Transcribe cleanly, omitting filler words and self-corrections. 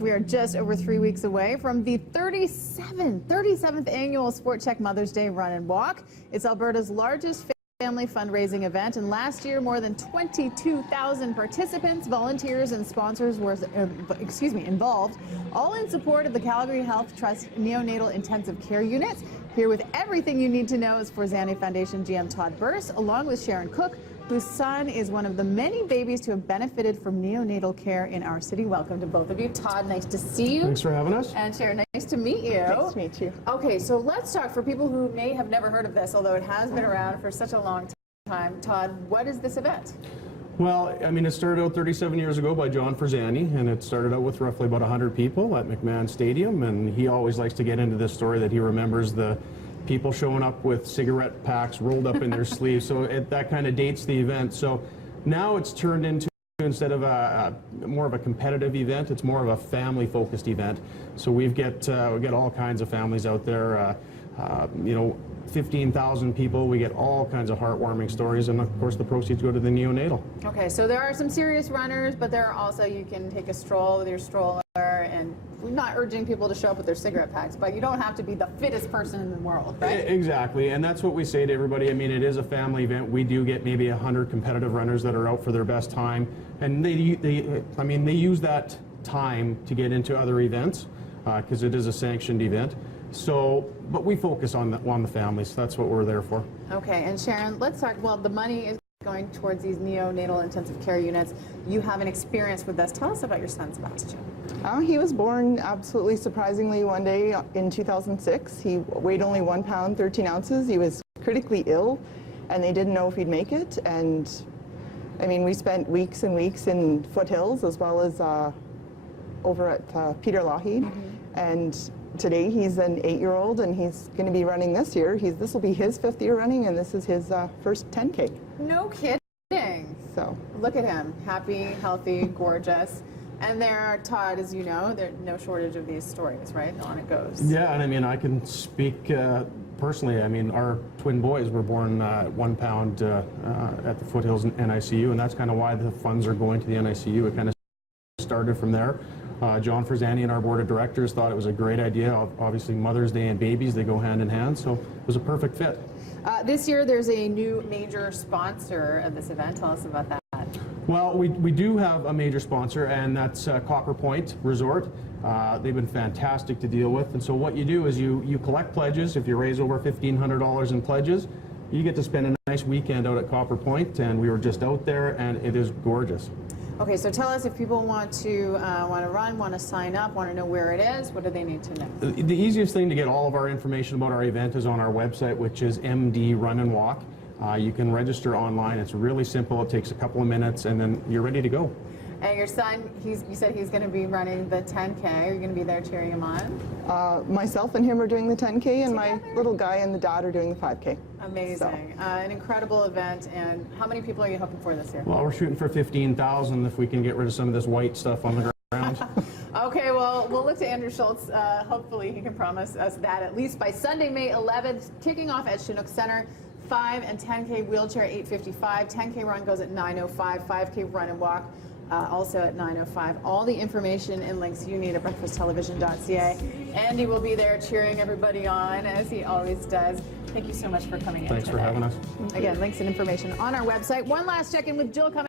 We are just over 3 weeks away from the 37th annual Sport Chek Mother's Day Run and Walk. It's Alberta's largest family fundraising event, and last year more than 22,000 participants, volunteers and sponsors were involved, all in support of the Calgary Health Trust neonatal intensive care units. Here with everything you need to know is Forzani Foundation GM Todd Burse, along with Sharon Cook, whose son is one of the many babies to have benefited from neonatal care in our city. Welcome to both of you. Todd, nice to see you. Thanks for having us. And Sharon, nice to meet you. Nice to meet you. Okay, so let's talk, for people who may have never heard of this, although it has been around for such a long time. Todd, what is this event? Well, I mean, it started out 37 years ago by John Forzani, and it started out with roughly about 100 people at McMahon Stadium, and he always likes to get into this story that he remembers the people showing up with cigarette packs rolled up in their sleeves, so that kind of dates the event. So now it's turned into, instead of more of a competitive event, it's more of a family-focused event. So we get all kinds of families out there, 15,000 people. We get all kinds of heartwarming stories, and of course the proceeds go to the neonatal. Okay, so there are some serious runners, but there are also, you can take a stroll with your stroller, and we're not urging people to show up with their cigarette packs, but you don't have to be the fittest person in the world, right? Exactly, and that's what we say to everybody. I mean, it is a family event. We do get maybe 100 competitive runners that are out for their best time, and they use that time to get into other events because it is a sanctioned event. So, but we focus on the families. That's what we're there for. Okay, and Sharon, let's talk. Well, the money is going towards these neonatal intensive care units. You have an experience with this. Tell us about your son, Sebastian. He was born absolutely surprisingly one day in 2006. He weighed only 1 pound, 13 ounces. He was critically ill, and they didn't know if he'd make it. And I mean, we spent weeks and weeks in Foothills as well as over at Peter Lougheed. And today he's an 8-year-old, and he's going to be running this year. This will be his 5th year running, and this is his first 10K. No kidding. So look at him, happy, healthy, gorgeous. And there, Todd, as you know, there's no shortage of these stories, right? On it goes. Yeah, and I mean, I can speak personally. I mean, our twin boys were born 1 pound at the Foothills NICU, and that's kind of why the funds are going to the NICU. It kind of started from there. John Forzani and our board of directors thought it was a great idea. Obviously, Mother's Day and babies, they go hand in hand, so it was a perfect fit. This year, there's a new major sponsor of this event. Tell us about that. Well, we do have a major sponsor, and that's Copper Point Resort. They've been fantastic to deal with, and so what you do is you collect pledges. If you raise over $1,500 in pledges, you get to spend a nice weekend out at Copper Point, and we were just out there, and it is gorgeous. Okay, so tell us, if people want to run, want to sign up, want to know where it is, what do they need to know? The easiest thing to get all of our information about our event is on our website, which is MD Run and Walk. You can register online. It's really simple. It takes a couple of minutes, and then you're ready to go. And your son, you said he's going to be running the 10K. Are you going to be there cheering him on? Myself and him are doing the 10K, and my little guy and the dad are doing the 5K. Amazing. So. An incredible event. And how many people are you hoping for this year? Well, we're shooting for 15,000 if we can get rid of some of this white stuff on the ground. Okay, well, we'll look to Andrew Schultz. Hopefully he can promise us that at least by Sunday, May 11th, kicking off at Chinook Center. 5 and 10K wheelchair, 8:55. 10K run goes at 9:05. 5K run and walk also at 9:05. All the information and links you need at breakfasttelevision.ca. Andy will be there cheering everybody on, as he always does. Thank you so much for coming in. Thanks for having us. Again, links and information on our website. One last check-in with Jill coming.